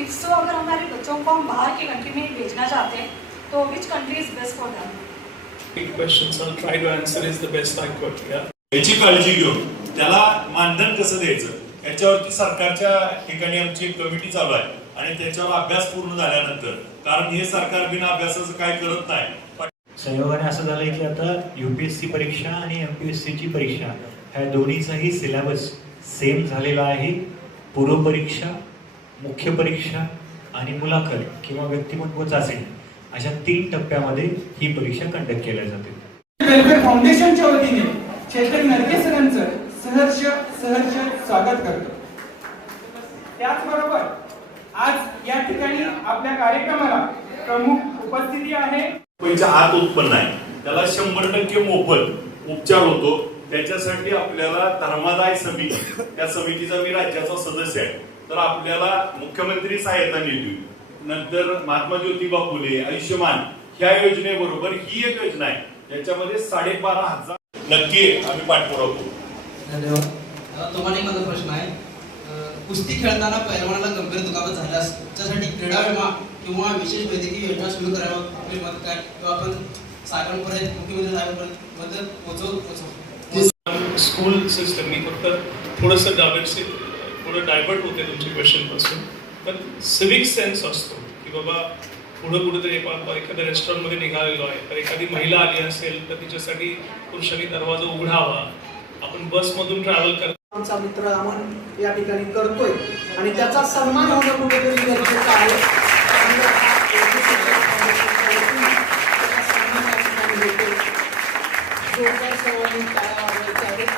If so अगर हमारे बच्चों को हम बाहर की कंट्री में भेजना चाहते हैं तो which country is best for them? Big questions. I'll try to answer is the best I could. Yeah. याची काळजी घेऊन त्याला मानधन कसं द्यायचं याच्यावरती सरकारच्या ठिकाणी आमची एक कमिटी चालू आहे आणि त्याच्यावर अभ्यास पूर्ण झाल्यानंतर, कारण हे सरकार बिना अभ्यासाचं काय करत नाही. संयोगाने असं झालंय की आता यूपीएससी परीक्षा आणि एमपीएससी ची परीक्षा ह्या दोन्हीचाही सिलेबस सेम झालेला आहे. पूर्व परीक्षा, मुख्य परीक्षा आणि मुलाखत किंवा व्यक्तिमत्व चाचणी अशा 3 टप्प्यामध्ये ही परीक्षा कंडक्ट केल्या जाते. वेलफेअर फाउंडेशनच्या वतीने चेतन नरके सरांचं सहर्ष स्वागत करतो. त्याचबरोबर आज या ठिकाणी आपल्या कार्यक्रमाला प्रमुख उपस्थिती आहे. पैसा हात उत्पन्न आहे, त्याला 100% मोफत उपचार होतो. त्याच्यासाठी आपल्याला धर्मादाय समिती, त्या समितीचा मी राज्याचा सदस्य आहे, तर आपल्याला मुख्यमंत्री सहायता निधी, नंतर महात्मा ज्योतिबा फुले, आयुष्यमान ह्या योजनेबरोबर ही एक योजना आहे ज्याच्यामध्ये 12,500 नक्की आम्ही पाठपुरावा करू. धन्यवाद. तुम्हाला एक माझा प्रश्न आहे. कुस्ती खेळताना पैलवानाला गंभीर दुखापत झाल्यास त्यासाठी क्रीडा विमा किंवा विशेष वैद्यकीय योजना सुरू करावं आपली मत काय, किंवा आपण साहेबांपर्यंत, मुख्यमंत्री साहेबांपर्यंत मदत पोहोचवू? स्कूल सिस्टम मी फक्त थोडंसं थोडं डायवर्ट होते तुमच्या क्वेश्चन पासून, पण सिविक सेन्स असतो की बाबा पुढं कुठेतरी एखाद्या रेस्टॉरंटमध्ये निघालेलो आहे तर एखादी महिला आली असेल तर तिच्यासाठी पुरुषांनी दरवाजा उघडावा. आपण बसमधून ट्रॅव्हल करतो, आमचा मित्र अमन या ठिकाणी करतोय आणि त्याचा सन्मान होणं कुठेतरी गरजेचं आहे. जोरदार सर्वांनी टाळ्या वाजवायच्या आहेत.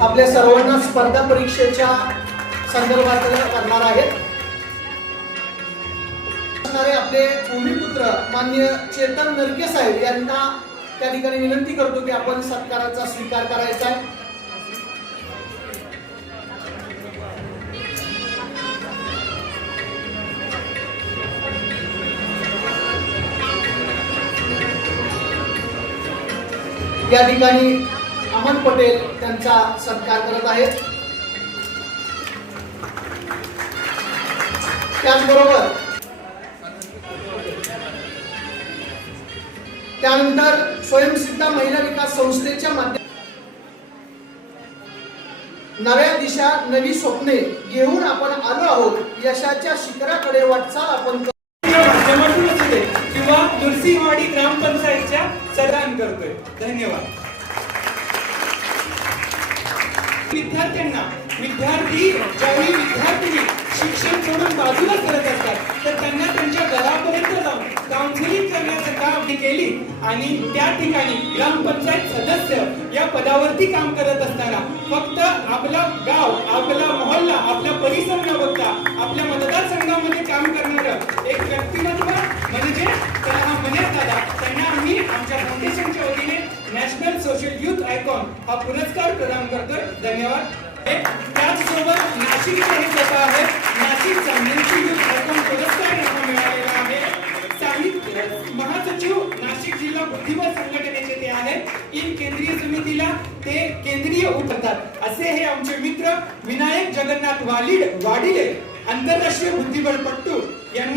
आपल्या सर्वांना स्पर्धा परीक्षेच्या संदर्भात करणार आहेत. आपले भूमिपुत्र माननीय चेतन नरके साहेब यांना त्या ठिकाणी विनंती करतो की आपण सत्काराचा स्वीकार करायचा आहे. या ठिकाणी अमन पटेल त्यांचा सत्कार करत आहेत. त्याचबरोबर त्यानंतर स्वयंसिद्धा महिला विकास संस्थेच्या माध्यमातून नव्या दिशा, नवी स्वप्ने घेऊन आपण आलो आहोत. यशाच्या शिखराकडे वाटचाल आपण माध्यमातून असते किंवा नृसिंहवाडी ग्रामपंचायतच्या सदान करतोय. धन्यवाद. विद्यार्थी ज्यावेळी विद्यार्थिनी शिक्षण सोडून बाजूला करत असतात तर त्यांना त्यांच्या घरापर्यंत जाऊन काउन्सिलिंग करण्याचं काम केली आणि त्या ठिकाणी ग्रामपंचायत सदस्य या पदावरती काम करत असताना फक्त आपलं गाव, आपला मोहल्ला, आपला परिसर न बघता आपल्या मतदारसंघामध्ये काम करणारं एक व्यक्तिमत्व म्हणजे मन्यात दादा, त्यांना आम्ही आमच्या फाउंडेशनच्या वतीने नॅशनल सोशल युथ आयकॉन हा पुरस्कार प्रदान करतोय. धन्यवाद. त्याचसोबत नाशिकचे हे स्वतः आहेत. नाशिकचा नेन्सी युथ आयकॉन पुरस्कार यांना मिळालेला आहे. महासचिव नाशिक जिल्हा बुद्धिबळ संघटनेचे ते आहेत. इन केंद्रीय समितीला ते केंद्रीय उठतात असे हे आमचे मित्र विनायक जगन्नाथ वाडिले आंतरराष्ट्रीय बुद्धिबळपट्टू यांना